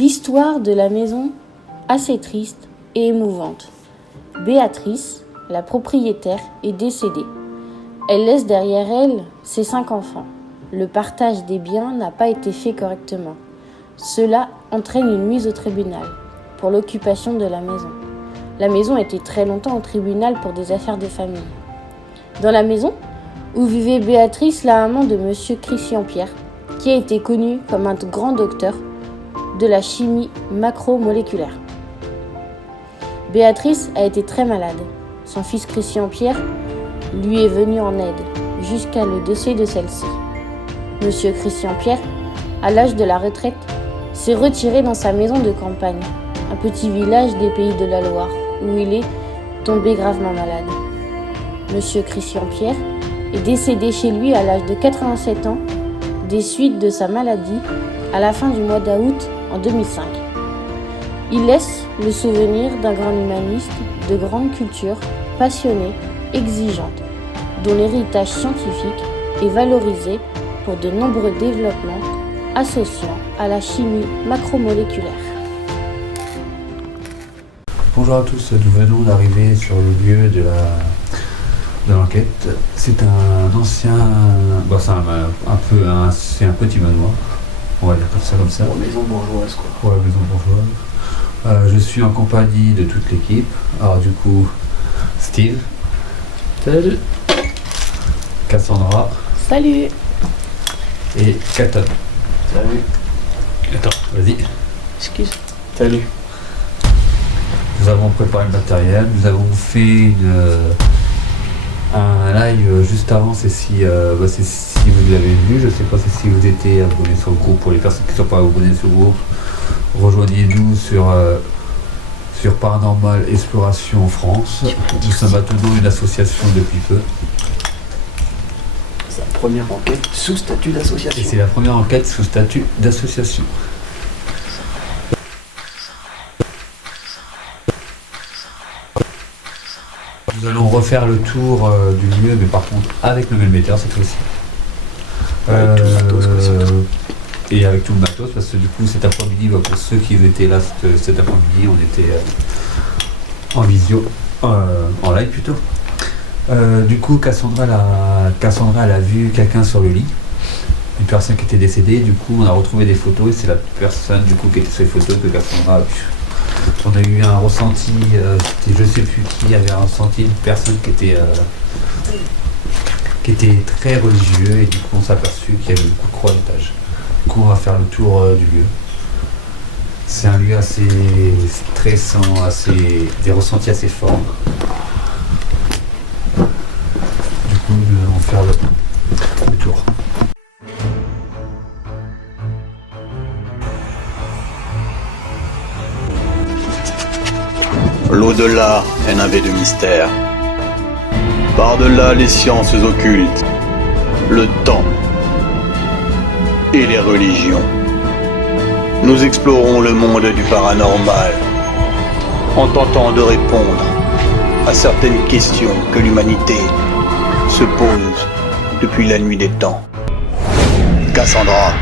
L'histoire de la maison, assez triste et émouvante. Béatrice, la propriétaire, est décédée. Elle laisse derrière elle ses 5 enfants. Le partage des biens n'a pas été fait correctement. Cela entraîne une mise au tribunal pour l'occupation de la maison. La maison était très longtemps au tribunal pour des affaires de famille. Dans la maison où vivait Béatrice, la maman de Monsieur Christian Pierre, qui a été connu comme un grand docteur de la chimie macromoléculaire. Béatrice a été très malade. Son fils Christian Pierre lui est venu en aide jusqu'à le décès de celle-ci. Monsieur Christian Pierre, à l'âge de la retraite, s'est retiré dans sa maison de campagne, un petit village des Pays de la Loire, où il est tombé gravement malade. Monsieur Christian Pierre est décédé chez lui à l'âge de 87 ans des suites de sa maladie à la fin du mois d'août en 2005. Il laisse le souvenir d'un grand humaniste de grande culture, passionné, exigeante, dont l'héritage scientifique est valorisé pour de nombreux développements associant à la chimie macromoléculaire. Bonjour à tous, nous venons d'arriver sur le lieu de l'enquête. C'est un ancien, c'est un petit manoir, on va dire comme ça. Bon, maison bourgeoise quoi. Ouais, maison bourgeoise. Je suis en compagnie de toute l'équipe. Alors du coup, Steve. Salut. Cassandra. Salut. Et Katon. Salut. Attends, vas-y. Excuse. Salut. Nous avons préparé le matériel, nous avons fait un live juste avant, c'est si vous l'avez vu, je ne sais pas si vous étiez abonné sur le groupe. Pour les personnes qui ne sont pas abonnées sur le groupe, rejoignez-nous sur Paranormal Exploration France. Nous sommes à Toulon, une association depuis peu. C'est la première enquête sous statut Et d'association. c'est la première enquête sous statut d'association. Nous allons refaire le tour du lieu, mais par contre avec le même metteur cette fois-ci. Avec tout le matos, quoi, et avec tout le matos, parce que du coup cet après-midi, pour ceux qui étaient là cet après-midi, on était en visio, en live plutôt. Du coup, Cassandra elle a vu quelqu'un sur le lit, une personne qui était décédée. Du coup, on a retrouvé des photos et c'est la personne du coup qui était sur les photos que Cassandra a vue. On a eu un ressenti, je sais plus qui avait ressenti, une personne qui était très religieux, et du coup on s'est aperçu qu'il y avait beaucoup de croix d'étage. Du coup on va faire le tour du lieu. C'est un lieu assez stressant, des ressentis assez forts. Du coup nous allons faire le tour. L'au-delà est navé de mystère. Par-delà les sciences occultes, le temps et les religions, nous explorons le monde du paranormal en tentant de répondre à certaines questions que l'humanité se pose depuis la nuit des temps. Cassandra.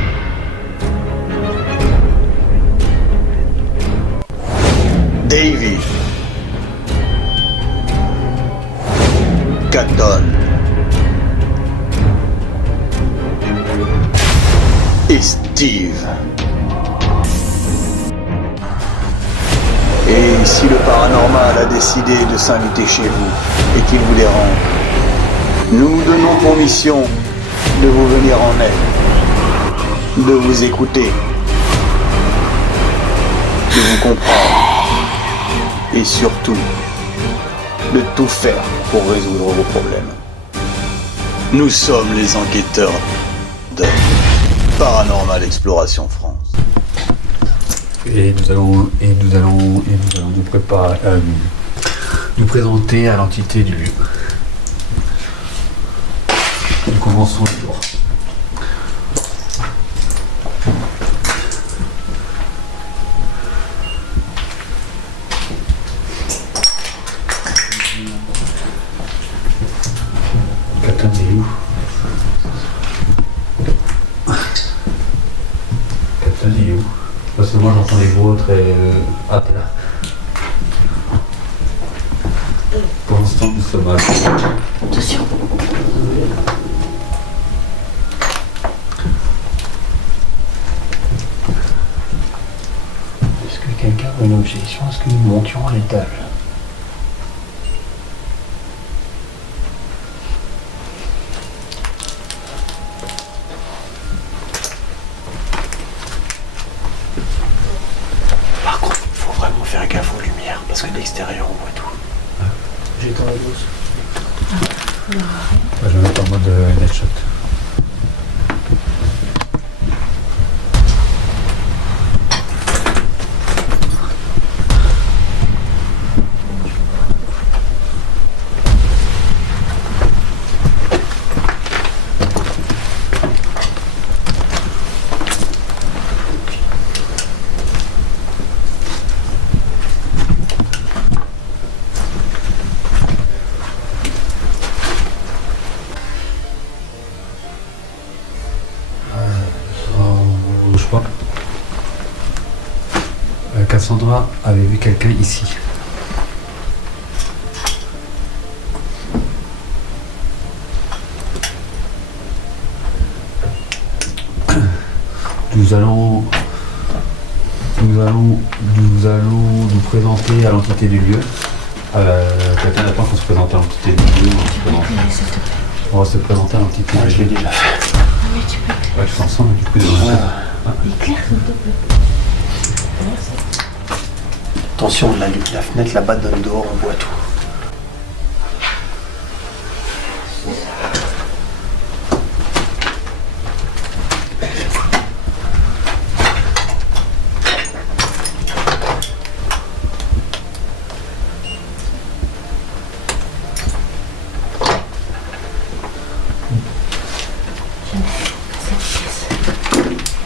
David. Katon et Steve. Et si le paranormal a décidé de s'inviter chez vous et qu'il vous dérange, nous nous donnons pour mission de vous venir en aide, de vous écouter, de vous comprendre et surtout de tout faire pour résoudre vos problèmes. Nous sommes les enquêteurs de Paranormal Exploration France. Et nous allons nous présenter à l'entité du lieu. Nous commençons le tour. Katon est où? Katon est où? Parce que moi moi j'entends les vôtres et... Ah, t'es là. Pour l'instant, nous sommes à... Attention. Est-ce que quelqu'un a une objection à ce que nous montions à l'étage? Par contre, il faut vraiment faire gaffe aux lumières, parce que de l'extérieur on voit tout. J'éteins la douce. Je vais mettre en mode headshot. Bouge pas. Cassandra avait vu quelqu'un ici. Nous allons nous présenter à l'entité du lieu. Quelqu'un n'a pas qu'on se présente à l'entité du lieu. On va se présenter à l'entité du lieu. Je l'ai déjà fait. Mais tu peux. Ouais, tu t'en sens, mais du coup, Éclaire, s'il te plaît. Merci. Attention, la fenêtre là-bas donne dehors, on voit tout.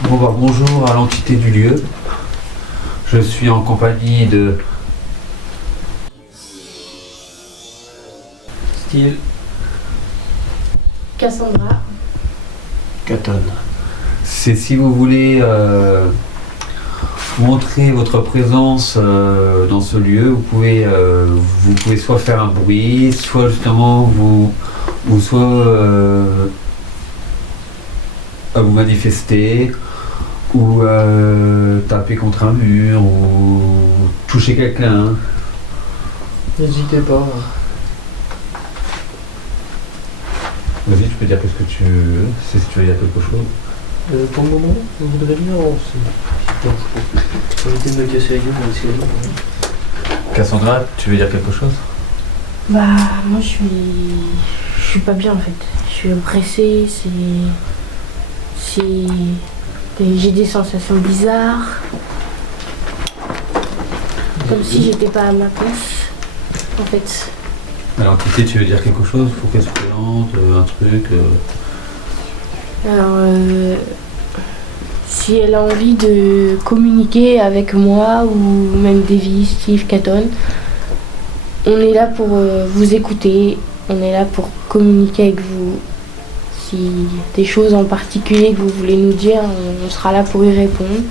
Bon bah, bonjour à l'entité du lieu. Je suis en compagnie de Style Cassandra. Caton. C'est si vous voulez montrer votre présence dans ce lieu, vous pouvez soit faire un bruit, soit justement vous manifester, ou taper contre un mur, ou toucher quelqu'un. N'hésitez pas. Vas-y, tu peux dire qu'est-ce que tu veux, si tu veux dire quelque chose. Pour le moment, je voudrais bien avancer. J'ai évité de me casser la gueule dans l'escalier. Cassandra, tu veux dire quelque chose? Bah, moi je suis pas bien en fait. Je suis oppressée, j'ai des sensations bizarres. Comme si j'étais pas à ma place, en fait. Alors, l'entité, tu veux dire quelque chose? Faut qu'elle se présente, un truc. Alors, si elle a envie de communiquer avec moi ou même Davy, Steve, Caton, on est là pour vous écouter, on est là pour communiquer avec vous. Si des choses en particulier que vous voulez nous dire, on sera là pour y répondre.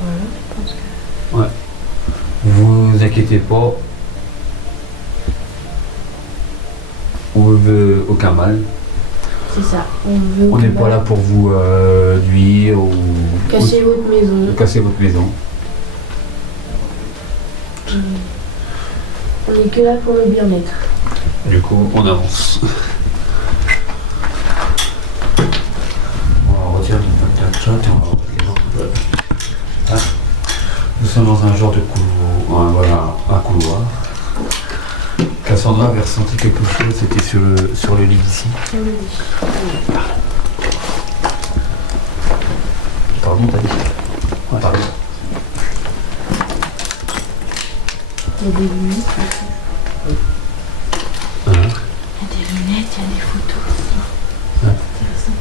Voilà, je pense que... Ouais. Vous inquiétez pas. On veut aucun mal. C'est ça, on veut... On n'est pas là pour vous nuire ou casser votre maison. ou casser votre maison. On est que là pour le bien-être. Du coup, on avance. On va retirer notre chat et on va remettre les gens. Ah. Nous sommes dans un genre de couloir. Voilà, un couloir. Cassandra avait ressenti quelque chose, c'était sur le lit ici. Pardon, t'as dit? Ouais. Pardon. Il y a des lunettes. Hein? Il y a des lunettes, il y a des photos aussi. Ouais. Intéressant.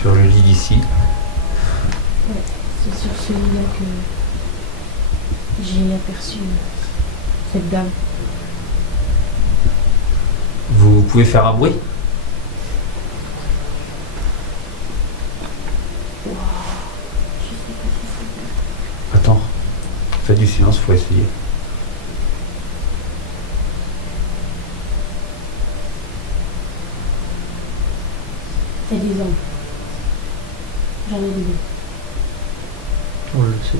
Sur le lit d'ici. Ouais, c'est sur celui-là que j'ai aperçu cette dame. Vous pouvez faire un bruit? silence, faut essayer. T'as des hommes. J'en ai des. On le sait.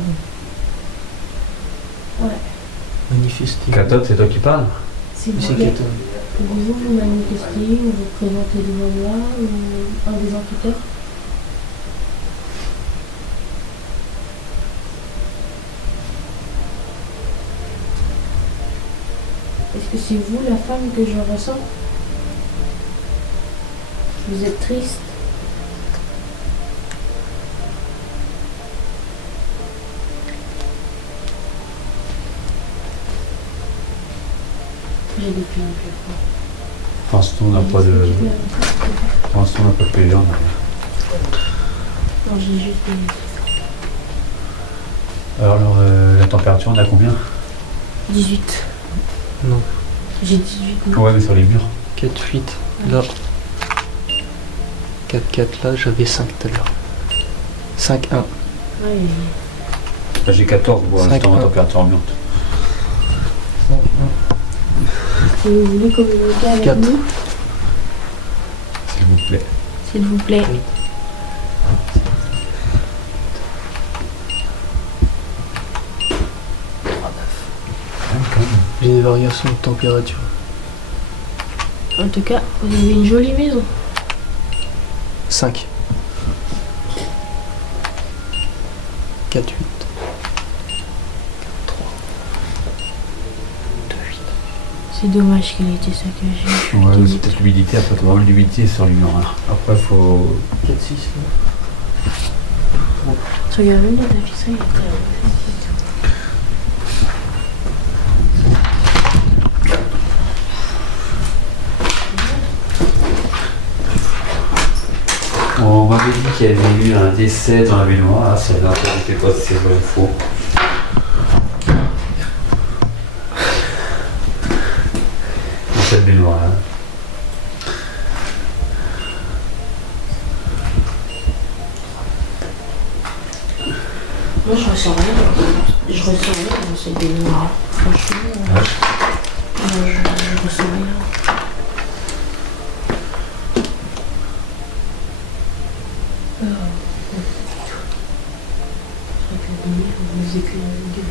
Ouais. Manifester. Katot, c'est toi qui parles? C'est Mais vous. c'est Katon. Vous manifestez ou vous présentez devant moi ou un des enquêteurs? Est-ce que c'est vous la femme que je ressens? Vous êtes triste? J'ai des plis plus forts. Pour l'instant, on n'a pas de. Pour l'instant, on n'a pas de PV, on a rien. Non, j'ai juste des... Alors, la température, on a combien? 18. Non. J'ai 18 non. Ouais, mais sur les murs. 4-8. Là. 4-4 là, j'avais 5 tout à l'heure. 5-1. Ouais. Là, j'ai 14 pour l'instant en 5-1. température ambiante. 5-1. Si vous voulez communiquer avec 4. nous, S'il vous plaît. s'il vous plaît. Oui. J'ai des variations de température. En tout cas, vous avez une jolie maison. 5. 4-8. 3. 2-8. C'est dommage qu'elle ait été saccagée. Ouais, c'est peut-être l'humidité, après, tu vas avoir l'humidité sur les murs. Hein. Après, faut. 4-6 là. Tu regardes même dans ta fille, ça y est. On m'avait dit qu'il y avait eu un décès dans la baignoire. Ah, celle-là, je ne sais pas si c'est vrai ou faux. Dans cette baignoire-là. Moi, je ressens rien. Je ressens rien dans cette baignoire. Franchement, je ressens rien. Vous écrivez une vidéo.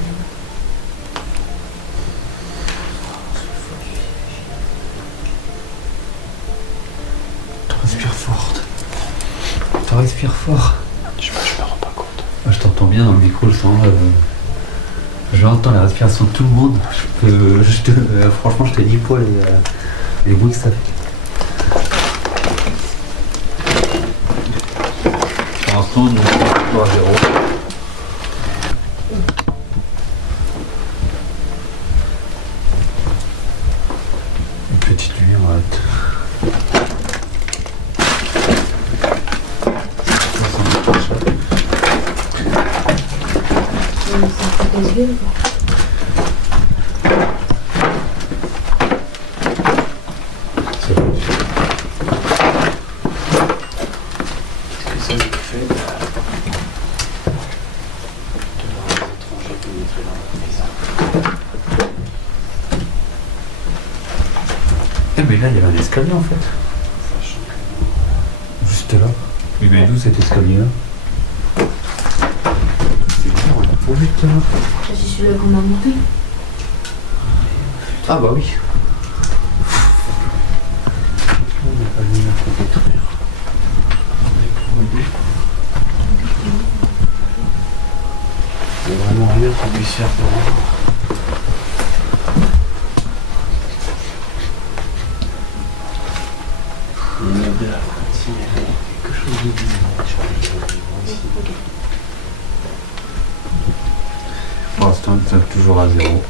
Tu respires fort. Tu respires fort. Je me rends pas compte. Je t'entends bien dans le micro, le son. J'entends la respiration de tout le monde. Franchement, je te dis pas les bruits que ça fait. Pour l'instant, on est à 0. Une petite lumière. Ça casse-gueule, quoi. C'est bon. Qu'est-ce que ça nous fait de voir un étranger pénétrer dans notre maison? Eh mais là il y avait un escalier en fait. Juste là. Oui mais d'où cet escalier là? On l'a pas vu tout à l'heure. C'est celui-là qu'on a monté. Ah bah oui. On n'a pas mis à détruire. Il n'y a vraiment rien qu'on puisse faire pour moi. Il y a de la fatigue, quelque chose de bizarre. Ici. Pour l'instant nous sommes toujours à 0.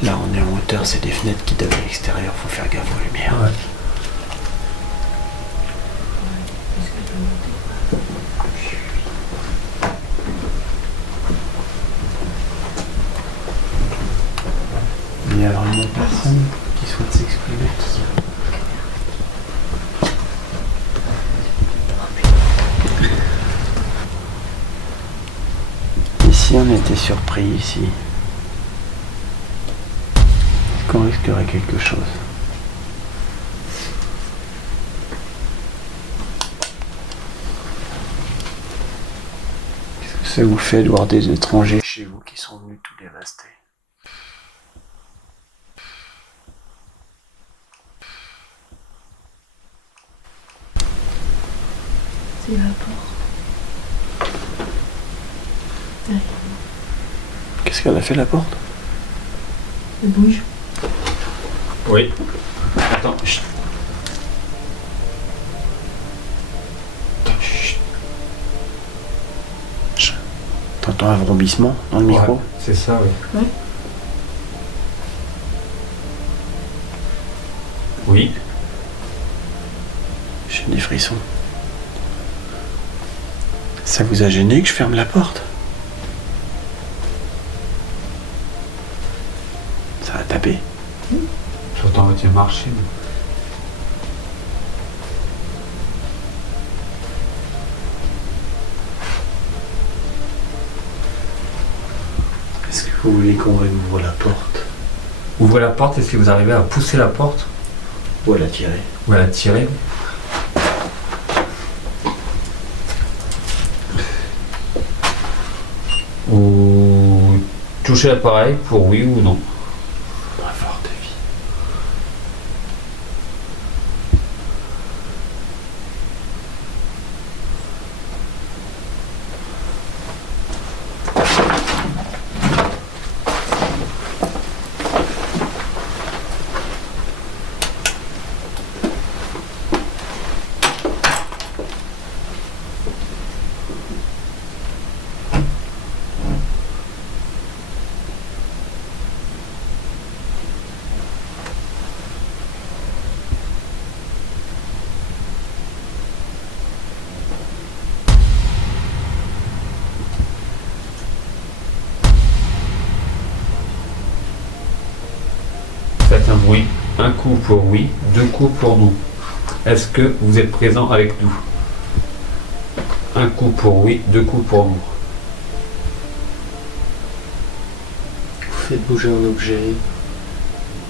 Là on est en hauteur, c'est des fenêtres qui donnent à l'extérieur, faut faire gaffe aux lumières. Ouais. Mais alors il n'y a personne qui souhaite s'exprimer. Et si on était surpris ici, est-ce qu'on risquerait quelque chose? Qu'est-ce que ça vous fait de voir des étrangers chez vous qui sont venus tout dévaster? C'est la porte. Derrière moi. Qu'est-ce qu'elle a fait la porte? Elle bouge. Oui. Attends, chut. T'entends un vrombissement dans le micro? Ouais, c'est ça, oui. Ouais. Oui. J'ai des frissons. Ça vous a gêné que je ferme la porte? Ça a tapé. J'entends votre Dieu marcher. Est-ce que vous voulez qu'on réouvre la porte? Ouvrez la porte et si vous arrivez à pousser la porte Ou à la tirer? ou à la tirer. Ou toucher l'appareil pour oui ou non. Pas fort de vie. Faites un bruit. Un coup pour oui, deux coups pour non. Est-ce que vous êtes présent avec nous? Un coup pour oui, deux coups pour non. Vous faites bouger un objet,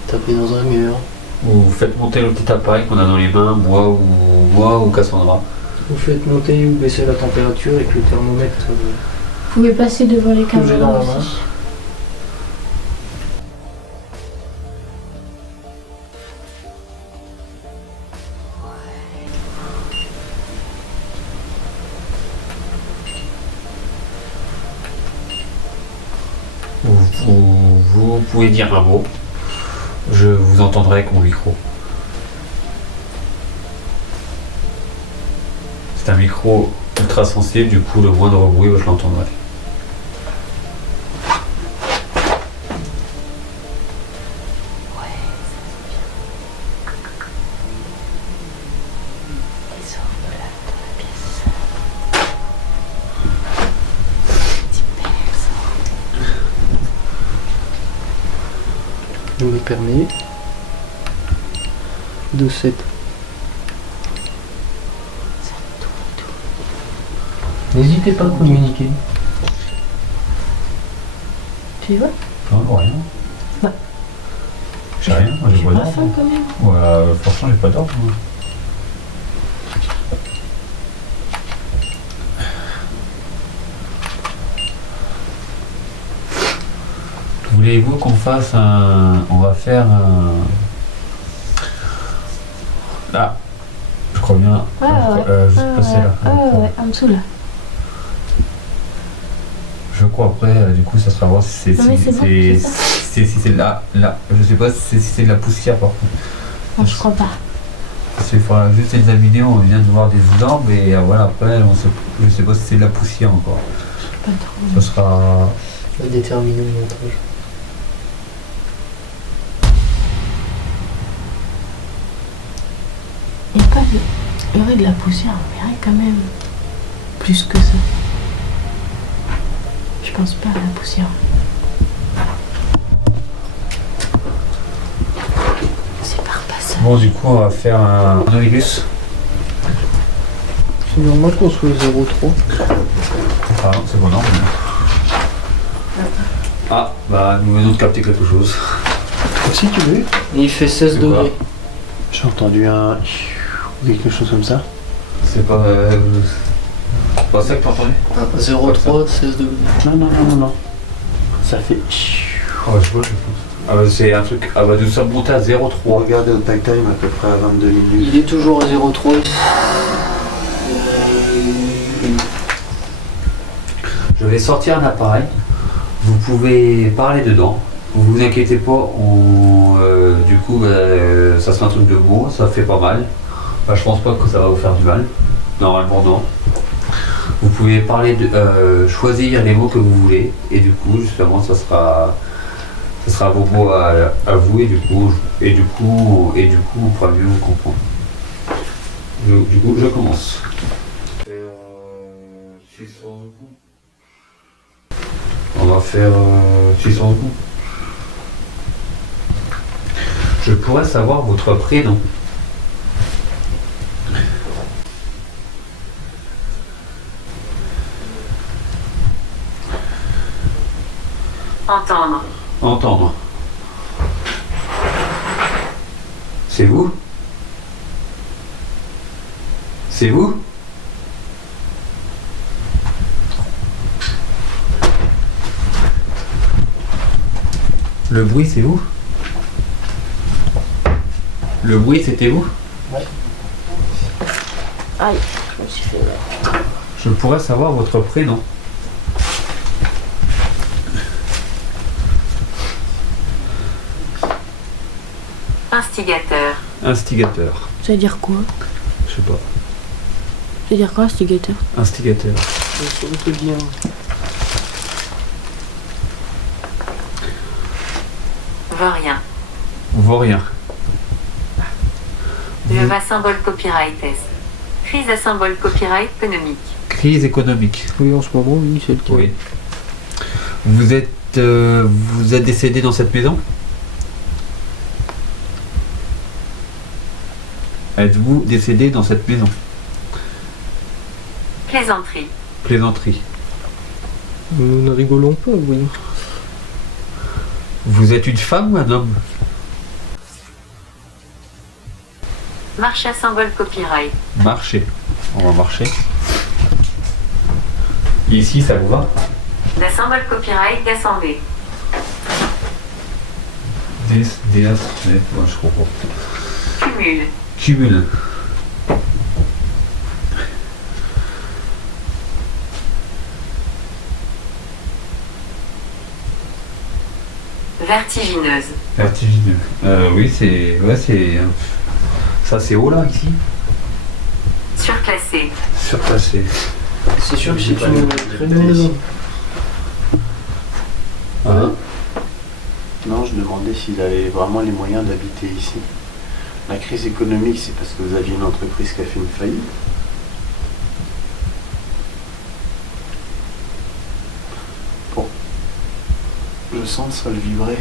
tapez dans un mur, Ou vous faites monter le petit appareil qu'on a dans les mains, moi ou Cassandra. vous faites monter ou baisser la température avec le thermomètre. Vous pouvez passer devant les Bouger dans caméras la main. aussi. Vous pouvez dire un mot. Je vous entendrai avec mon micro. C'est un micro ultra sensible, du coup le moindre bruit je l'entendrai. Je me permets de cette. N'hésitez pas à communiquer. Tu vois? Non, rien. Ouais. J'ai rien, moi j'ai J'ai pas pas d'ordre. faim quand même. Ouais, franchement j'ai pas d'ordre. moi. Voulez-vous qu'on fasse un... On va faire un... Là, je crois bien. Juste passer là. Ouais, en dessous là. Je crois après, du coup, ça sera voir si c'est Non, mais c'est bon, c'est ça. si c'est là. Je sais pas si c'est de la poussière par contre. Non, je crois pas. Parce qu'il faudra juste examiner, on vient de voir des orbes et voilà, après, je sais pas si c'est de la poussière encore. Pas trop. Ça sera... On va déterminer le montage. Il n'y a pas de vrai, de la poussière, on verrait quand même. Plus que ça. Je pense pas à la poussière. C'est par passage. Bon, du coup, on va faire un omnibus. C'est normal qu'on soit 0,3. Ah non, c'est bon, non. Ah, bah, nous venons de capter quelque chose. Si tu veux. Et il fait 16 C'est quoi degrés. J'ai entendu un... quelque chose comme ça. C'est pas... pas ça que t'as entendu? 0,3, 16 degrés. Non. Ça fait... Oh, je vois, je pense. Ah bah, c'est un truc... Ah bah, nous sommes montés à 0,3. Regardez au tag time à peu près à 22 minutes. Il est toujours à 0,3. Je vais sortir un appareil. Vous pouvez parler dedans. Vous vous inquiétez pas. Du coup, ça sera un truc de beau. Ça fait pas mal. Bah, je pense pas que ça va vous faire du mal. Normalement, non. Vous pouvez parler choisir les mots que vous voulez. Et du coup, justement, ça sera vos mots à vous. Et du coup, on pourra mieux vous comprendre. Du coup, je commence. 600 coups. On va faire 600 coups. Je pourrais savoir votre prénom. Entendre. Entendre. C'est vous? C'est vous? Le bruit, c'est vous? Le bruit, c'était vous? Aïe, je me suis fait mal. Je pourrais savoir votre prénom. Instigateur. Instigateur. Ça veut dire quoi? Je sais pas. Ça veut dire quoi, instigateur? Instigateur. Ça va te dire. Vaurien. Vaurien. Java symbole copyright S. Crise à symbole copyright économique. Crise économique. Oui, en ce moment, oui, c'est le cas. Oui. Vous êtes décédé dans cette maison? Êtes-vous décédé dans cette maison? Plaisanterie. Plaisanterie. Nous ne rigolons pas, oui. Vous êtes une femme ou un homme? Marche à symbole copyright. Marcher. On va marcher. Ici, ça vous va? La symbole copyright d'assemblée. Moi, je comprends. Cumul. Cumul. Vertigineuse. Vertigineux. Oui, c'est. Ouais, c'est. Ça, c'est haut là, ici? Surclassé. Surpassé. C'est sûr que J'ai c'est pas une lu. très belle maison. Hein? Non, je demandais s'il avait vraiment les moyens d'habiter ici. La crise économique, c'est parce que vous aviez une entreprise qui a fait une faillite. Bon. Je sens le sol vibrer,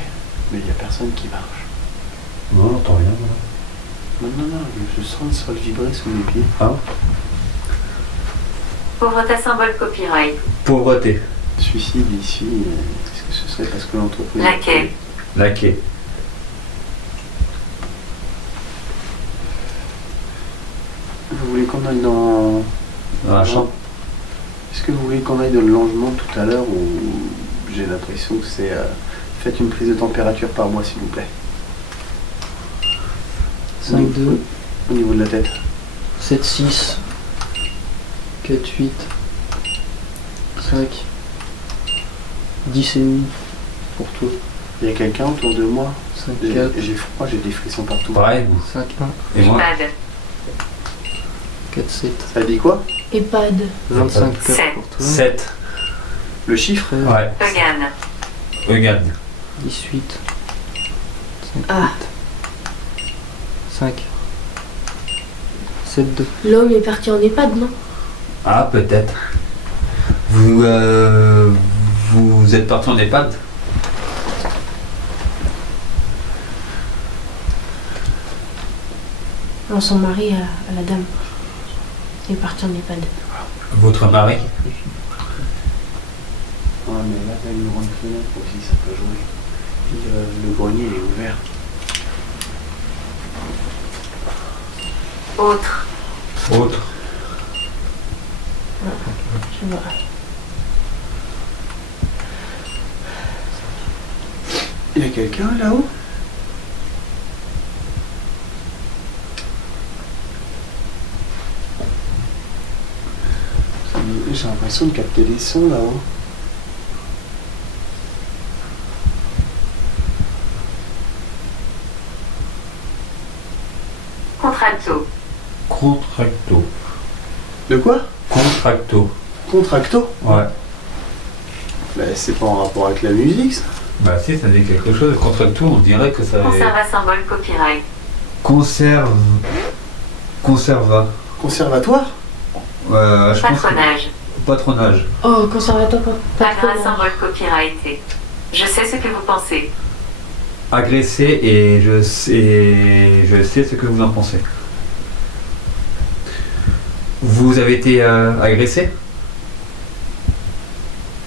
mais il n'y a personne qui marche. Non, on n'entend rien. Non, je sens le sol vibrer sous mes pieds. Ah? Pauvreté à symbole copyright. Pauvreté. Suicide ici, est-ce que ce serait parce que l'entreprise... Laquais. Laquais. Vous voulez qu'on aille dans... Dans la chambre. Est-ce que vous voulez qu'on aille dans le logement tout à l'heure ou j'ai l'impression que c'est... Faites une prise de température par mois, s'il vous plaît. 5-2, Au niveau de la tête. 7-6, 4-8, 5, 10 et demi pour toi. Il y a quelqu'un autour de moi. 5-4, J'ai froid, j'ai des frissons partout. Pareil, vous. 5-1, Et moi? EHPAD. 4-7, Ça dit quoi? EHPAD. 25-4 Sept. pour toi. 7. Le chiffre? Ouais. Eugan. Regarde. 18, 5, Ah. 5, 7-2. L'homme est parti en EHPAD, non? Ah, peut-être. Vous êtes parti en EHPAD? Non, son mari à la dame. Il est parti en EHPAD. Votre mari? Ouais, mais là, t'as une grande fenêtre aussi, ça peut jouer. Puis, le grenier, il est ouvert. Autre. Autre. Je vois. Il y a quelqu'un là-haut? J'ai l'impression de capter des sons là-haut. Contralto. Contracto. De quoi? Contracto. Contracto? Ouais. Bah, c'est pas en rapport avec la musique, ça. Bah si, ça dit quelque chose. Contracto, on dirait que ça... Conserve à symbole copyright. Conserve... Conserva. Conservatoire? Je pense que... Patronage. Patronage. Oh, conservatoire, pas Agra symbole copyrighté. Je sais ce que vous pensez. Agressé et je sais ce que vous en pensez. Vous avez été agressé?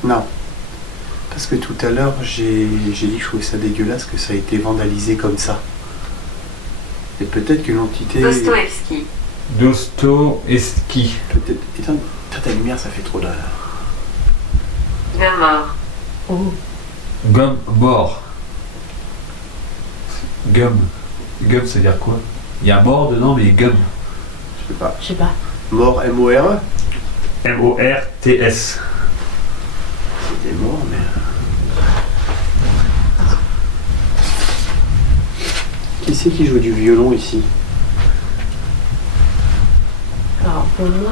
Non. Parce que tout à l'heure, j'ai dit que je trouvais ça dégueulasse que ça a été vandalisé comme ça. Et peut-être que l'entité... Dostoevsky. Dostoevsky. Peut-être... Éteins ta lumière, ça fait trop d'heures. Gomorre. Oh, Gum-mort. Gum. Gum, ça veut dire quoi? Il y a mort dedans, mais gum. Je sais pas. je sais pas. Mort, M-O-R-E? M-O-R-T-S. C'est des morts, mais... Qui c'est qui joue du violon ici? Alors, pour moi...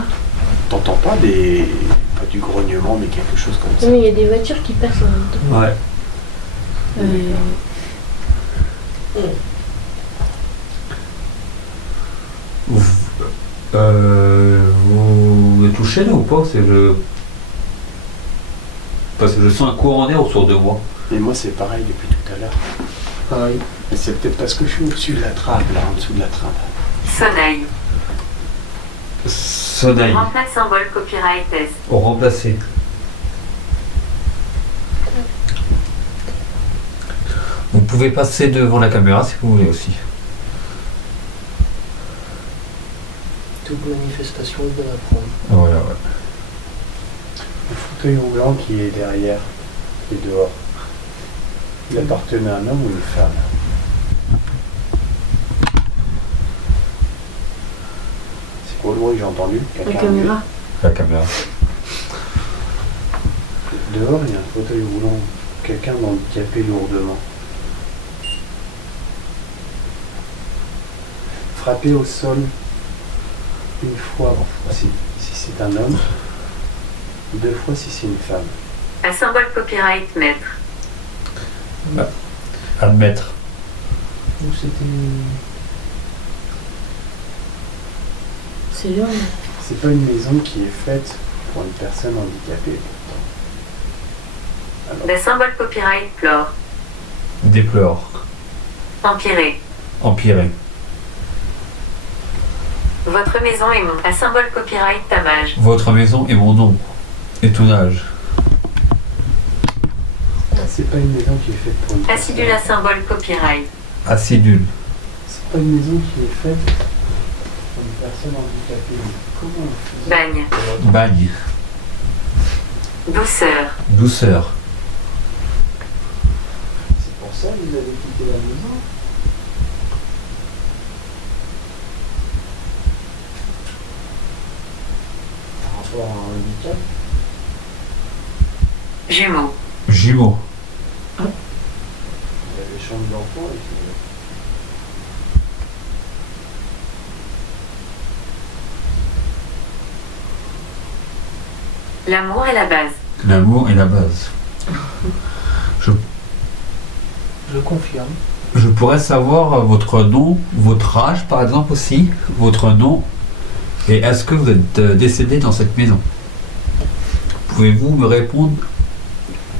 T'entends pas des... Pas du grognement, mais quelque chose comme ça. Non, mais il y a des voitures qui passent en même temps. Ouais. Vous êtes touché là ou pas? Parce que je sens un courant d'air autour de moi. Et moi, c'est pareil depuis tout à l'heure. Pareil. Mais c'est peut-être parce que je suis au-dessus de la trappe, là, en dessous de la trappe. Soleil. Soleil. Remplace symbole copyright S. Au remplacé. Vous pouvez passer devant la caméra si vous voulez aussi. Toute manifestation de la prendre. Voilà, ouais. Le fauteuil roulant qui est derrière et dehors. Il appartenait à un homme ou une femme? C'est quoi le bruit que j'ai entendu? La Quelqu'un caméra. La caméra. Dehors, il y a un fauteuil roulant. Quelqu'un handicapé lourdement. Frappé au sol une fois si c'est un homme, 2 fois si c'est une femme. Un symbole copyright maître. Admettre. Ou c'était... C'est l'homme. C'est pas une maison qui est faite pour une personne handicapée. Alors, Un symbole copyright plore. Déplore. Empiré. Empirer. Votre maison est mon. Un symbole copyright tamage. Votre maison est mon nom. Étonnage. c'est pas une maison qui est faite pour une personne. Acidule à symbole copyright. Acidule. C'est pas une maison qui est faite pour une personne handicapée. Comment on fait? Bagne. Bagne. Douceur. Douceur. C'est pour ça que vous avez quitté la maison? Par rapport à un handicap? Jumeaux. Jumeaux. Il y avait chambre d'enfant et puis... L'amour est la base. L'amour est la base. Je confirme. Je pourrais savoir votre nom, votre âge par exemple aussi, votre nom Et est-ce que vous êtes décédé dans cette maison? Pouvez-vous me répondre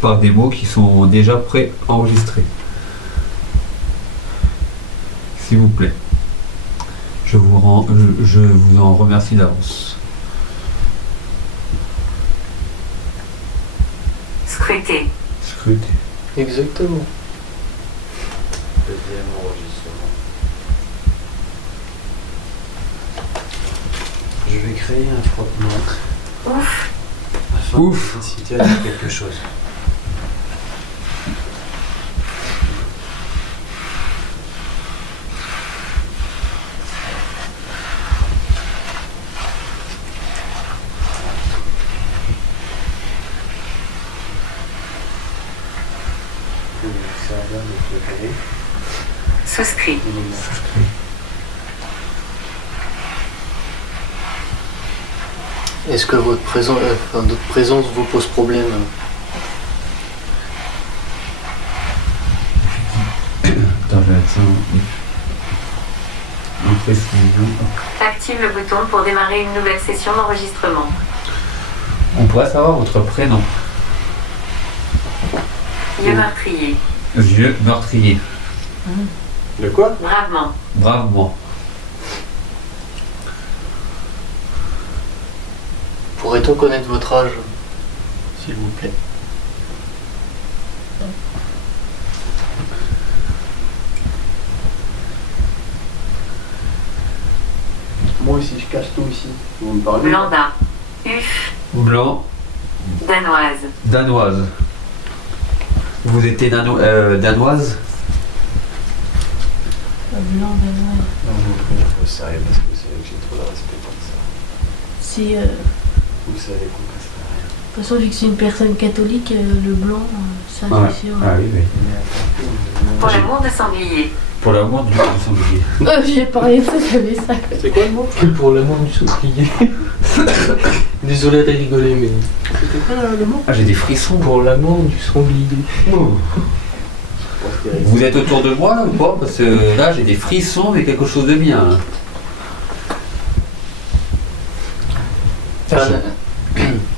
par des mots qui sont déjà pré-enregistrés? S'il vous plaît. Je vous en remercie d'avance. Scruter. Scrutez. Exactement. Deuxième enregistrement. Je vais créer un frottement Ouf. afin Ouf. de inciter à dire quelque chose. Ça a l'air de se Souscrit. Est-ce que votre présence vous pose problème? Attends, je vais mettre ça en précision. Active le bouton pour démarrer une nouvelle session d'enregistrement. On pourrait savoir votre prénom. Lieu meurtrier. Vieux meurtrier. De quoi? Bravement. Bravement. Pourrait-on connaître votre âge, s'il vous plaît? Moi aussi, je cache tout ici. Vous me parlez? Blanda. Uf. Blanc. Danoise. Danoise. Vous étiez danoise? Blanc, danois. Non, vous me prenez pas au sérieux parce que vous savez que j'ai trop de respect pour ça. Si, Vous savez qu'on passera rien. de toute façon, vu que c'est une personne catholique, le blanc, ça Ouais. c'est sûr. Ah oui, oui. Mais attends, Pour l'amour de sanglier. Pour l'amour du sanglier. J'ai parlé de ça, j'avais ça. C'est quoi le mot? Pour l'amour du sanglier. Désolé de rigoler, mais... C'était quoi le mot? Ah, j'ai des frissons. Pour l'amour du sanglier. Vous êtes autour de moi là ou pas? Parce que là, j'ai des frissons, mais quelque chose de bien.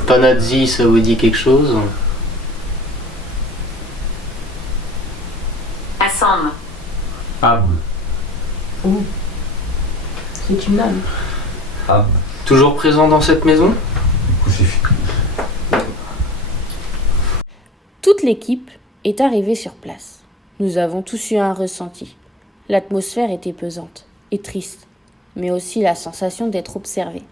Panazzi, ça vous dit quelque chose? Assemble. Âme. Oh. C'est une âme. Âme. Toujours présent dans cette maison? Crucifix. Toute l'équipe est arrivée sur place. Nous avons tous eu un ressenti. L'atmosphère était pesante et triste, mais aussi la sensation d'être observé.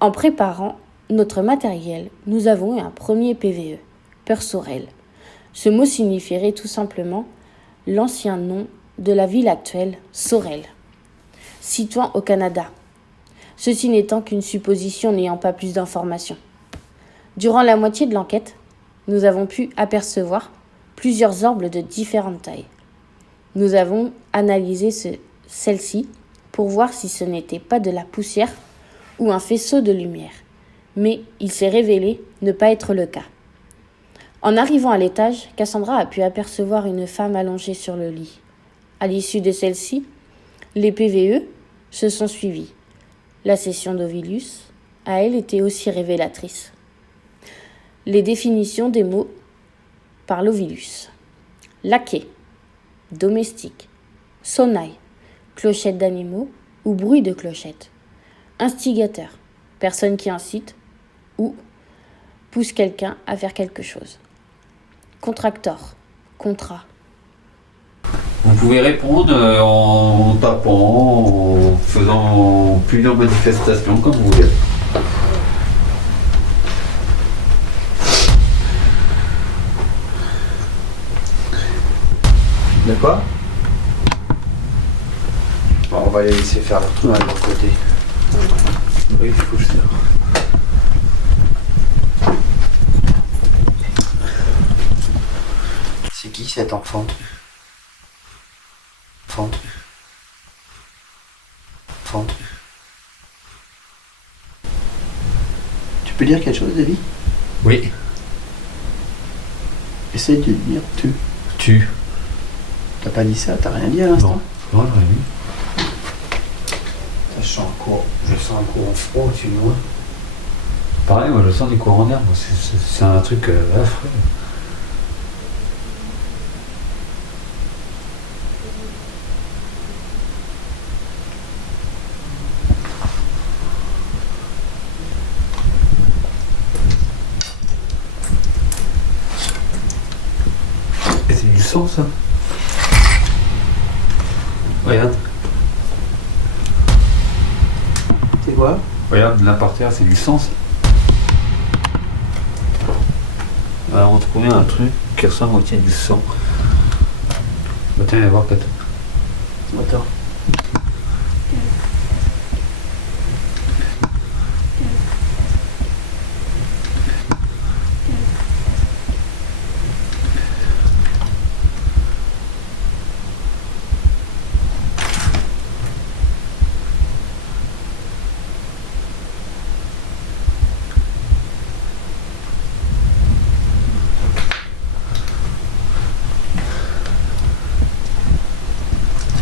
En préparant notre matériel, nous avons eu un premier PVE, Peur Sorel. Ce mot signifierait tout simplement l'ancien nom de la ville actuelle, Sorel, situant au Canada. Ceci n'étant qu'une supposition n'ayant pas plus d'informations. Durant la moitié de l'enquête, nous avons pu apercevoir plusieurs orbes de différentes tailles. Nous avons analysé celle-ci pour voir si ce n'était pas de la poussière ou un faisceau de lumière, mais il s'est révélé ne pas être le cas. En arrivant à l'étage, Cassandra a pu apercevoir une femme allongée sur le lit. À l'issue de celle-ci, les PVE se sont suivis. La session d'Ovilius, à elle, était aussi révélatrice. Les définitions des mots par l'Ovilius. Laquais, domestique, sonnaille, clochette d'animaux ou bruit de clochette. Instigateur, personne qui incite ou pousse quelqu'un à faire quelque chose. Contractor, contrat. Vous pouvez répondre en tapant, en faisant plusieurs manifestations comme vous voulez. De quoi? Bon, on va les laisser faire leur tour de leur côté. Oui, il faut que je serve. C'est qui cet enfant? Tu peux dire quelque chose, David? Oui. Essaye de dire tu. Tu. T'as pas dit ça? T'as rien dit à l'instant? Non, j'aurais dit. T'as je sens un courant froid au-dessus de moi. Pareil, moi je sens des courants d'air, moi, c'est un truc affreux. Et c'est du sang ça. Regarde. C'est quoi? Regarde, là par terre, c'est du sang ça. Alors on trouve bien un truc qui ressemble au tien du sang. Bah tiens, viens voir Kato. Attends.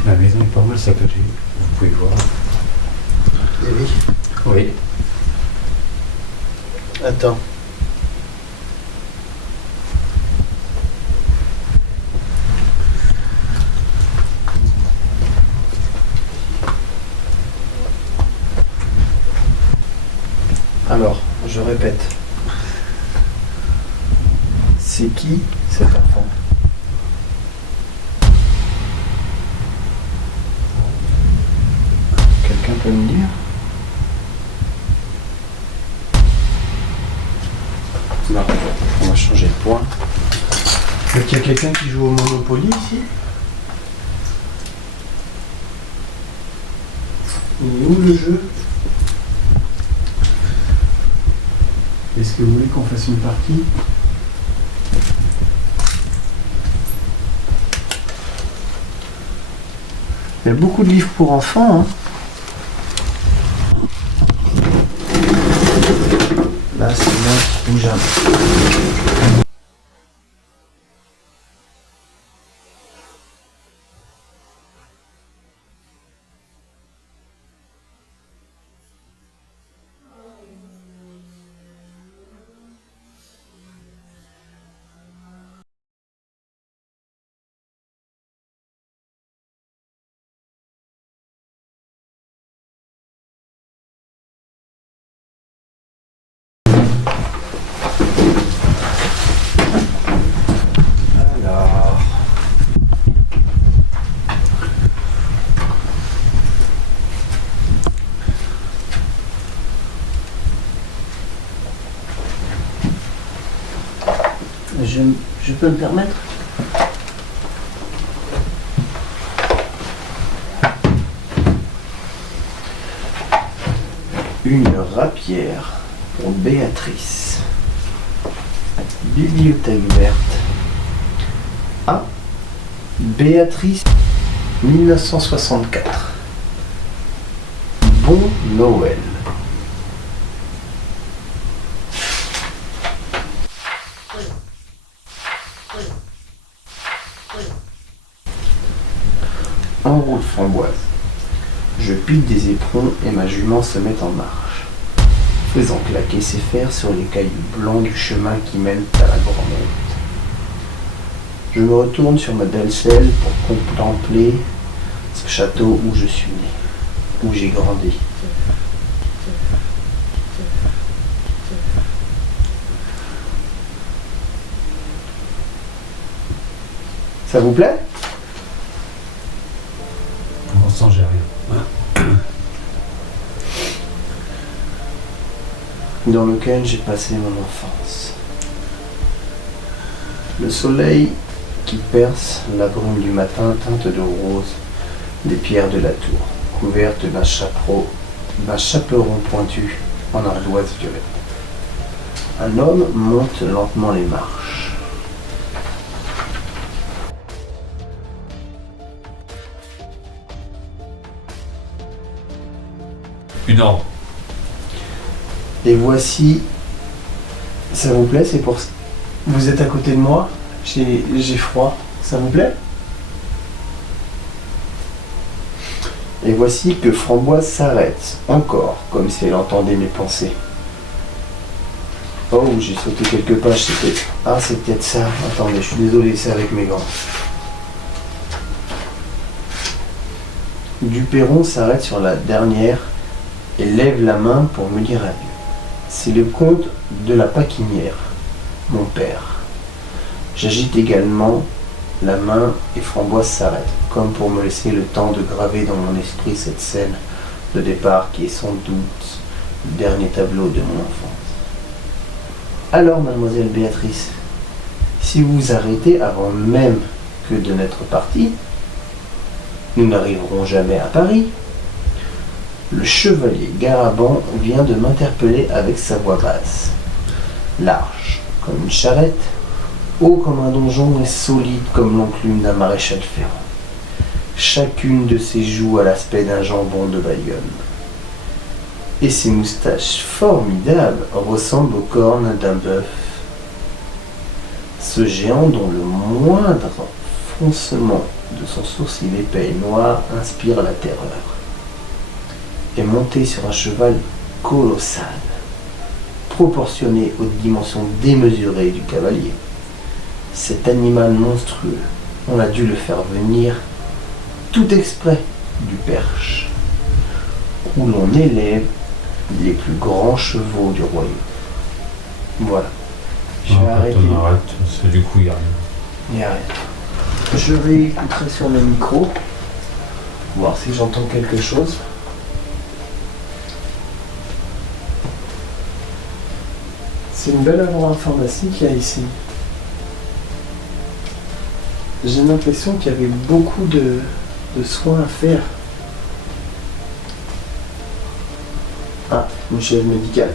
La maison est pas mal saccagée, vous pouvez voir. Oui. Oui. Attends. Alors, je répète. C'est qui cet enfant? Quelqu'un peut me dire? Non, on va changer de point. Il y a quelqu'un qui joue au Monopoly ici? Il est où le jeu? Est-ce que vous voulez qu'on fasse une partie? Il y a beaucoup de livres pour enfants, hein. Là, c'est moi qui bouge un peu. Alors... Je peux me permettre? Une rapière pour Béatrice. Bibliothèque verte. Ah, Béatrice 1964. Bon Noël. En route framboise. Je pique des éperons et ma jument se met en marche, faisant claquer ses fers sur les cailloux blancs du chemin qui mène à la Grande. Je me retourne sur ma belle-selle pour contempler ce château où je suis né, où j'ai grandi. Ça vous plaît? Pour l'instant, j'ai rien. Dans lequel j'ai passé mon enfance. Le soleil qui perce la brume du matin teinte de rose les pierres de la tour, couvertes d'un chaperon pointu en ardoise violette. Un homme monte lentement les marches. Une ordre. Et voici, ça vous plaît, c'est pour... Vous êtes à côté de moi, j'ai froid, ça vous plaît? Et voici que Framboise s'arrête, encore, comme si elle entendait mes pensées. Oh, j'ai sauté quelques pages, c'était... Ah, c'est peut-être ça. Attendez, je suis désolé, c'est avec mes gants. Duperron s'arrête sur la dernière et lève la main pour me dire adieu. C'est le comte de la Paquinière, mon père. J'agite également la main et Framboise s'arrête, comme pour me laisser le temps de graver dans mon esprit cette scène de départ qui est sans doute le dernier tableau de mon enfance. Alors, mademoiselle Béatrice, si vous vous arrêtez avant même que de n'être parti, nous n'arriverons jamais à Paris. Le chevalier Garaband vient de m'interpeller avec sa voix basse, large comme une charrette, haut comme un donjon et solide comme l'enclume d'un maréchal ferrant. Chacune de ses joues a l'aspect d'un jambon de Bayonne. Et ses moustaches formidables ressemblent aux cornes d'un bœuf. Ce géant dont le moindre froncement de son sourcil épais et noir inspire la terreur est monté sur un cheval colossal, proportionné aux dimensions démesurées du cavalier. Cet animal monstrueux, on a dû le faire venir tout exprès du Perche, où l'on élève les plus grands chevaux du royaume. Voilà. Je vais arrêter. Quand on arrête, c'est du coup, il n'y a rien. Et arrête. Je réécouterai sur le micro, voir si j'entends quelque chose. C'est une belle œuvre informatique qu'il y a ici. J'ai l'impression qu'il y avait beaucoup de soins à faire. Ah, une chaise médicale.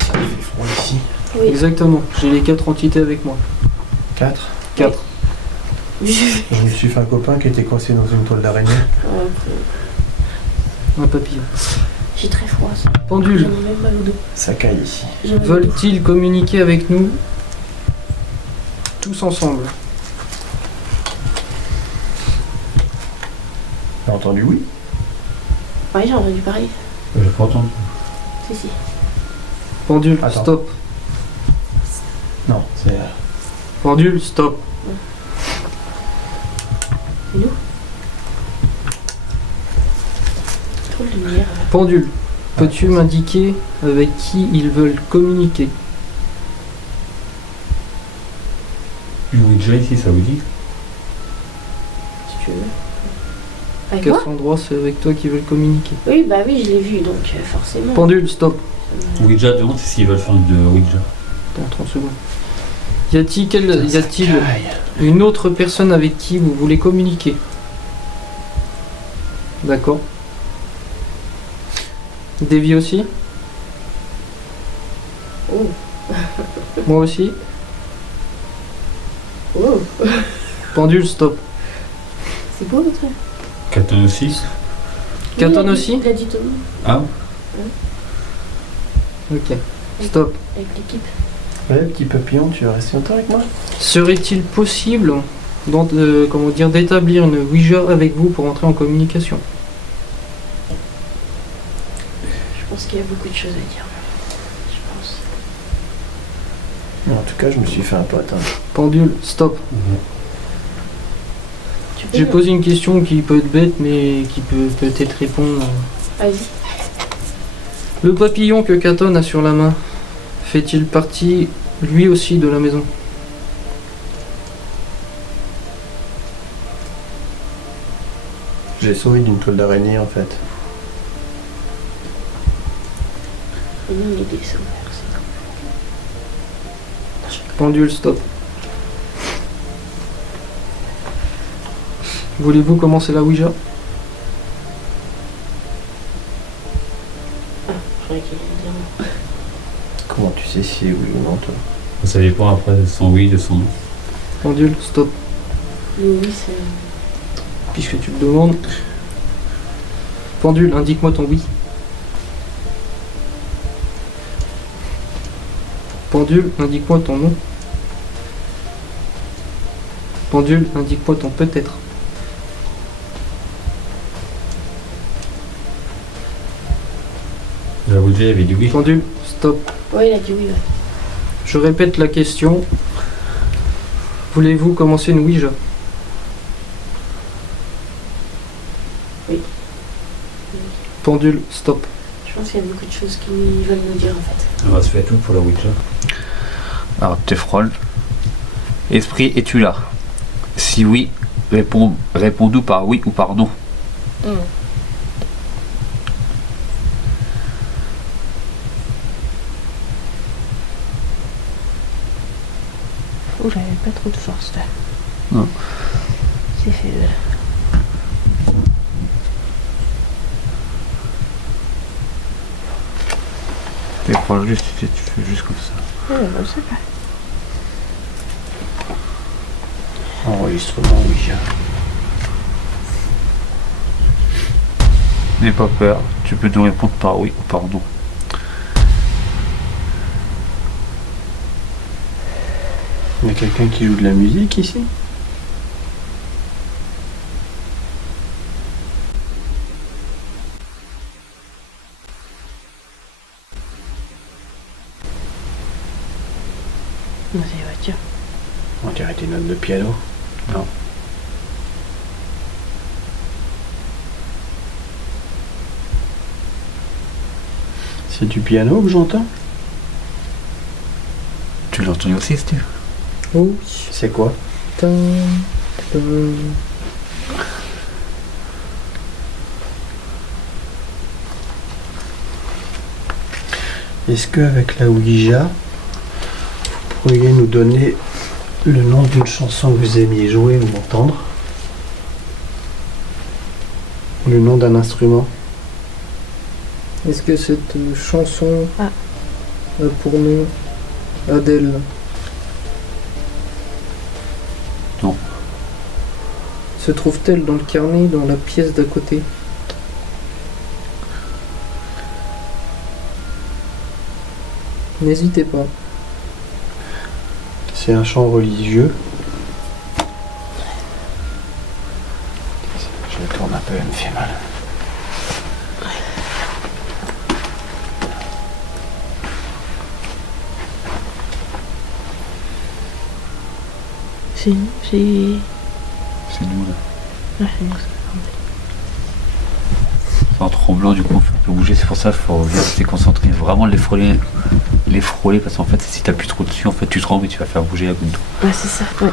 Ça fait froid ici. Oui. Exactement, j'ai les 4 entités avec moi. 4. 4. Je me suis fait un copain qui était coincé dans une toile d'araignée. Un papillon. J'ai très froid. Ça. Pendule, J'en ai même mal au dos. Ça caille ici. J'en ai mal au dos. veulent-ils communiquer avec nous tous ensemble? T'as entendu oui? Oui, j'ai entendu pareil. J'ai pas entendu. Si. Pendule, Attends. stop. Non, c'est... Pendule, stop. Et nous Trop de lumière. Pendule, peux-tu m'indiquer avec qui ils veulent communiquer? Du Ouija ici, ça vous dit? Si tu veux. Avec moi Cassandra, c'est avec toi qu'ils veulent communiquer. Oui, bah oui, je l'ai vu, donc forcément. Pendule, stop. Ouija, demande s'ils veulent faire de Ouija. Dans 30 secondes. Y a-t-il une autre personne avec qui vous voulez communiquer? D'accord. Davy aussi? Oh. Moi aussi? Oh. Pendule, stop. C'est beau le truc. Katon aussi? Katon Oui, il a dit- aussi? Il a dit tout le monde. Ah, Ok. Stop. Avec l'équipe. Ouais, petit papillon, tu vas rester longtemps avec moi? Serait-il possible d'établir une Ouija avec vous pour entrer en communication? Je pense qu'il y a beaucoup de choses à dire. Je pense. En tout cas, je me suis fait un pote. Hein. Pendule, stop. Tu peux J'ai posé une question qui peut être bête, mais qui peut peut-être répondre. Vas-y. Le papillon que Katon a sur la main, fait-il partie lui aussi de la maison? J'ai sauvé d'une toile d'araignée en fait. Et nous, il est des sauveurs. Pendule, stop. Voulez-vous commencer la Ouija? Je croyais qu'il allait dire non. Comment tu sais si oui ou non toi? ça dépend après de son oui, de son non. Pendule, stop. Le oui, c'est. Puisque tu le demandes. Pendule, indique-moi ton oui. Pendule, indique-moi ton nom. Pendule, indique-moi ton peut-être. J'avoue, il avait dit oui. Pendule, stop. Ouais, il a dit oui, ouais. Je répète la question. Voulez-vous commencer une Ouija? Oui. Pendule, stop. Je pense qu'il y a beaucoup de choses qu'ils veulent nous dire en fait. On va se faire tout pour la Ouija. Alors, tu frôles. Esprit, es-tu là? Si oui, réponds-nous par oui ou par non. Oh, j'avais pas trop de force là. Non. C'est fait. Tu frôles juste, tu fais juste comme ça. Ouais, bah, c'est pas. Enregistrement Ouija. N'aie pas peur, tu peux nous répondre par oui ou par non. Il y a quelqu'un qui joue de la musique ici? Non, c'est les voitures. On dirait des notes de piano. Non. C'est du piano que j'entends? Tu l'as entendu aussi, Steve? Oh, C'est quoi? Est-ce qu'avec la Ouija, vous pourriez nous donner le nom d'une chanson que vous aimiez jouer ou entendre? Ou le nom d'un instrument? Est-ce que cette chanson Ah. a pour nom Adèle? Non. Se trouve-t-elle dans le carnet dans la pièce d'à côté? N'hésitez pas. C'est un chant religieux. Je le tourne un peu, elle me fait mal. C'est nous, c'est. C'est nous là. Ah, c'est nous. En tremblant, du coup, on peut bouger. C'est pour ça qu'il faut rester concentré. Vraiment les frôler, parce qu'en fait, si t'appuies trop dessus, en fait, tu trembles et tu vas faire bouger la goutte d'eau. Ouais, c'est ça, ouais.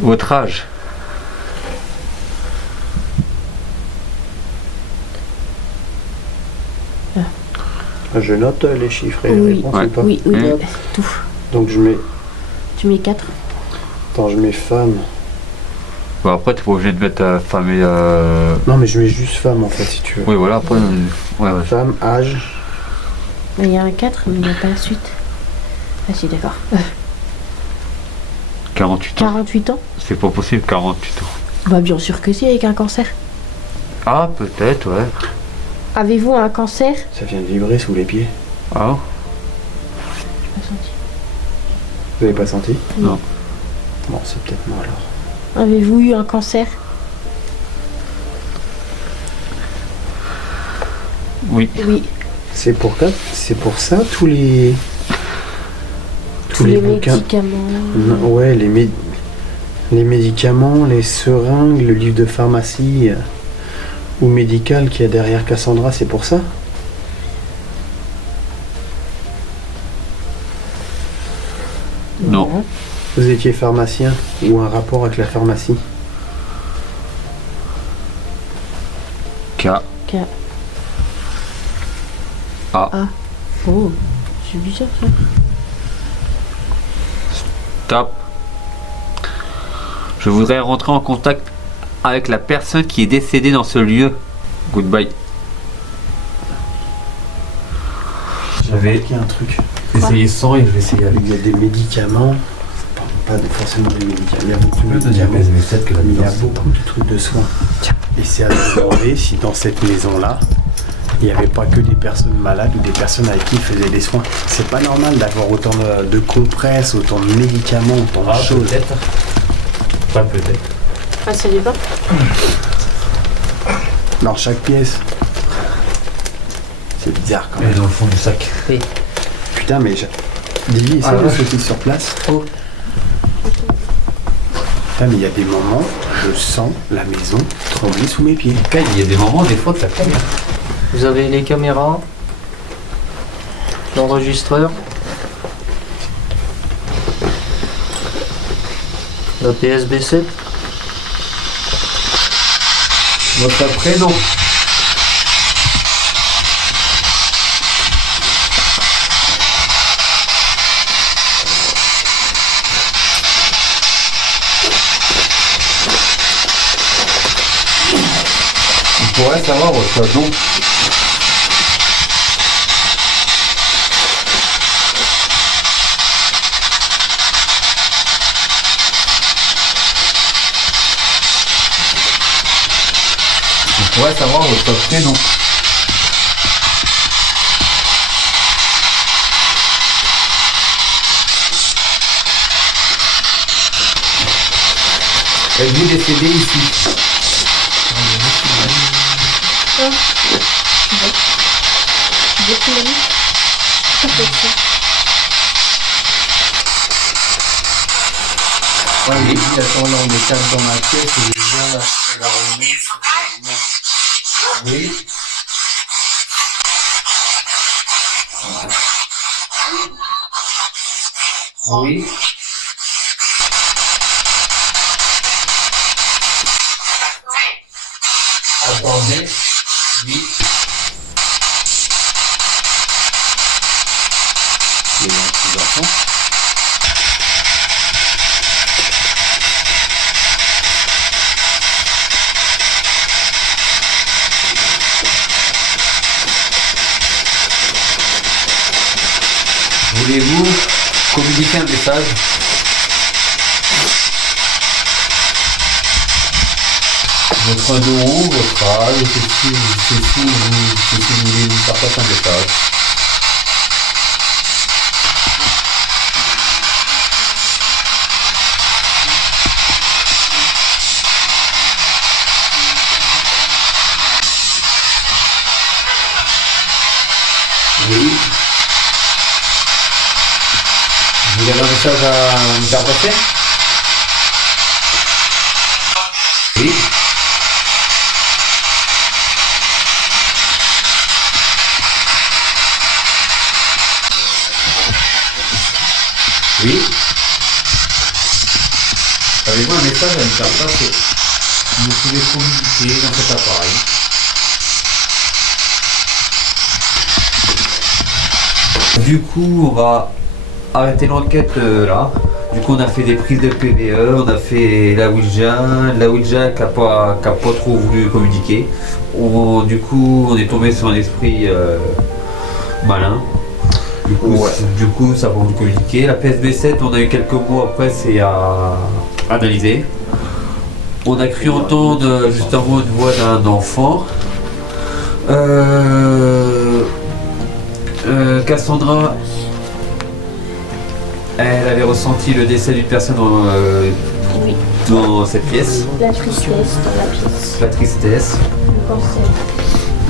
Votre âge? Je note les chiffres et les Oui, réponses ouais. ou pas? Oui, oui, Mmh. tout. Donc je mets... Tu mets 4. Attends, je mets femme. Bon, après, t'es pas obligé de mettre femme et. Non mais je mets juste femme en fait si tu veux. Oui, voilà, après. Ouais. Femme, âge. Il y a un 4, mais il n'y a pas la suite. Ah si, d'accord. 48 ans. 48 ans? C'est pas possible, 48 ans. Bah bien sûr que si, avec un cancer. Ah, peut-être, ouais. Avez-vous un cancer? Ça vient de vibrer sous les pieds. Ah, J'ai pas senti. Vous avez pas senti? non. Bon, c'est peut-être moi alors. Avez-vous eu un cancer? Oui. Oui. C'est pour ça tous les bouquins. Médicaments. Non, ouais, les médicaments, les seringues, le livre de pharmacie ou médical qu'il y a derrière Cassandra, c'est pour ça? Non. Vous étiez pharmacien ou un rapport avec la pharmacie? K. K. A. Oh, c'est bizarre ça. Top. Je voudrais rentrer en contact avec la personne qui est décédée dans ce lieu. Goodbye. J'avais remarqué un truc. essayé sans et je vais essayer avec. Il y a des médicaments, pas forcément des médicaments, il y a beaucoup de médicaments. peut-être que la Il y a nuance, beaucoup de trucs de soins. Et c'est à se demander si dans cette maison-là, Il n'y avait pas que des personnes malades ou des personnes avec qui il faisait des soins. C'est pas normal d'avoir autant de compresses, autant de médicaments, autant de choses. Peut-être. Pas peut-être. Ah, ça dépend. Dans chaque pièce. C'est bizarre quand Elle même. est dans le fond du sac. Putain, mais Davy, essaie de sauter sur place. Oh. Putain, mais il y a des moments, je sens la maison trembler sous mes pieds. Il y a des moments, des fois, que ça caille. Vous avez les caméras, l'enregistreur, la PSB7. Votre prénom. On pourrait savoir votre nom. On pourrait savoir votre prénom. Êtes-vous décédé ici? Ouais, il dit, attends, là, on est quatre dans la pièce et je viens là, la remise. Oui. Oui. Attendez. Oui. Il y a un petit enfant. Voulez-vous communiquer un message? Votre nom, votre âge, ceci, vous voulez nous partager un message. Oui. Vous avez un message à me faire passer? Oui. Oui. Avez-vous un message à me faire passer? Vous pouvez communiquer dans cet appareil. Du coup, on va arrêter l'enquête là. Du coup, on a fait des prises de PVE, on a fait la Ouija qui a pas trop voulu communiquer. Du coup, on est tombé sur un esprit malin. Du coup, ça a voulu communiquer. La PSB7, on a eu quelques mots après, c'est à analyser. On a cru entendre justement une voix d'un enfant. Cassandra, elle avait ressenti le décès d'une personne Oui. dans cette pièce. La tristesse dans la pièce. La tristesse, Le cancer.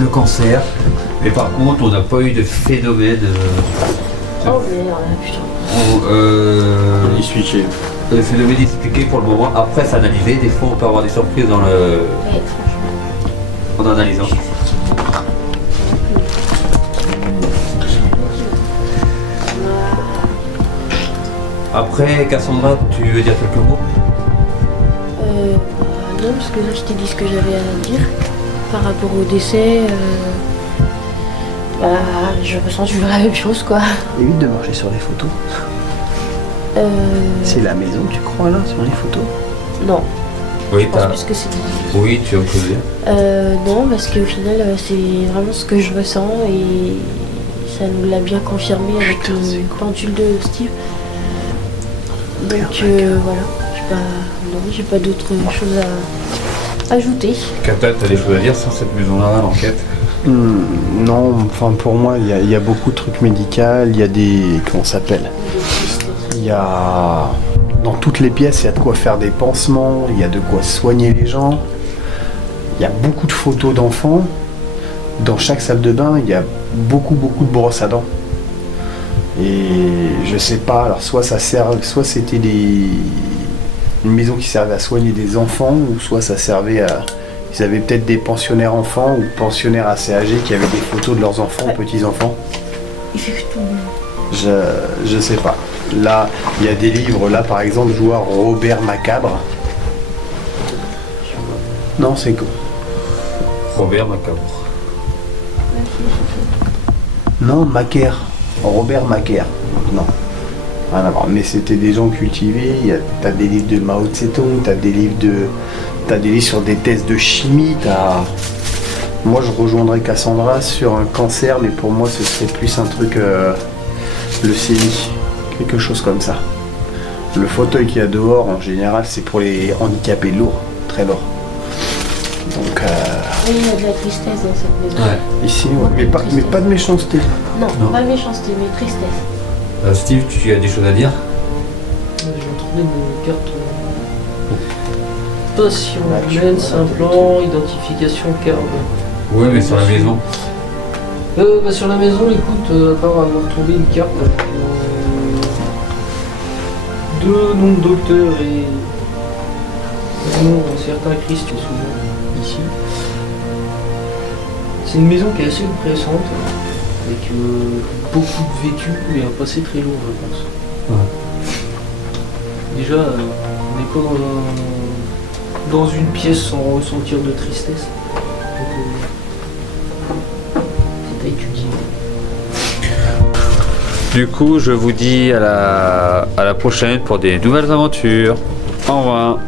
le cancer. Mais par contre, on n'a pas eu de phénomène. Oh merde, putain. Switché. Le phénomène expliqué pour le moment. Après, c'est analysé. Des fois, on peut avoir des surprises dans le. Ouais, franchement. En analysant. Après, Cassandra, tu veux dire quelques mots? Non, parce que là, je t'ai dit ce que j'avais à dire par rapport au décès. Je ressens toujours la même chose, quoi. Évite de marcher sur les photos. C'est la maison, tu crois, là, sur les photos? Non, Oui, je pense plus que c'est... Oui, tu as causé. Non, parce qu'au final, c'est vraiment ce que je ressens et ça nous l'a bien confirmé avec Putain, c'est le cool. pendule de Steve. Donc Merde, voilà, j'ai pas d'autres choses à ajouter. Kata, t'as des choses à dire sur cette maison-là, l'enquête? Non, enfin pour moi, il y a beaucoup de trucs médicaux, il y a des... comment ça s'appelle? Il y a... Dans toutes les pièces, il y a de quoi faire des pansements, il y a de quoi soigner les gens. Il y a beaucoup de photos d'enfants. Dans chaque salle de bain, il y a beaucoup de brosses à dents. Et je sais pas, alors soit c'était une maison qui servait à soigner des enfants, ou soit ça servait à... Ils avaient peut-être des pensionnaires enfants ou pensionnaires assez âgés qui avaient des photos de leurs enfants, petits-enfants. Il fait que tout. Je sais pas. Là, il y a des livres, là par exemple, je vois Robert Macabre. Non, c'est quoi? Robert Macabre. Non, Macaire. Robert Macaire. Non. Rien à voir. Mais c'était des gens cultivés. T'as des livres de Mao Tse-tung, t'as des livres sur des tests de chimie. Moi, je rejoindrais Cassandra sur un cancer, mais pour moi, ce serait plus un truc leucémie, quelque chose comme ça. Le fauteuil qu'il y a dehors, en général, c'est pour les handicapés lourds, très lourds. Donc, Oui, il y a de la tristesse dans cette maison. Ouais. ici, ouais. Mais pas de méchanceté. Non, Non. pas méchanceté, mais tristesse. Steve, tu as des choses à dire? J'ai retrouvé mes cartes. Patient, lens, implant, identification, carte. Oui, mais sur la maison. Sur la maison, écoute, à part avoir trouvé une carte avec deux noms de docteurs et un nom d'un certain Christ, souvent ici. C'est une maison qui est assez oppressante, avec beaucoup de vécu et un passé très lourd, je pense. Ouais. Déjà, on n'est pas dans une pièce sans ressentir de tristesse. Donc, c'est à étudier. Du coup, je vous dis à la prochaine pour des nouvelles aventures. Au revoir.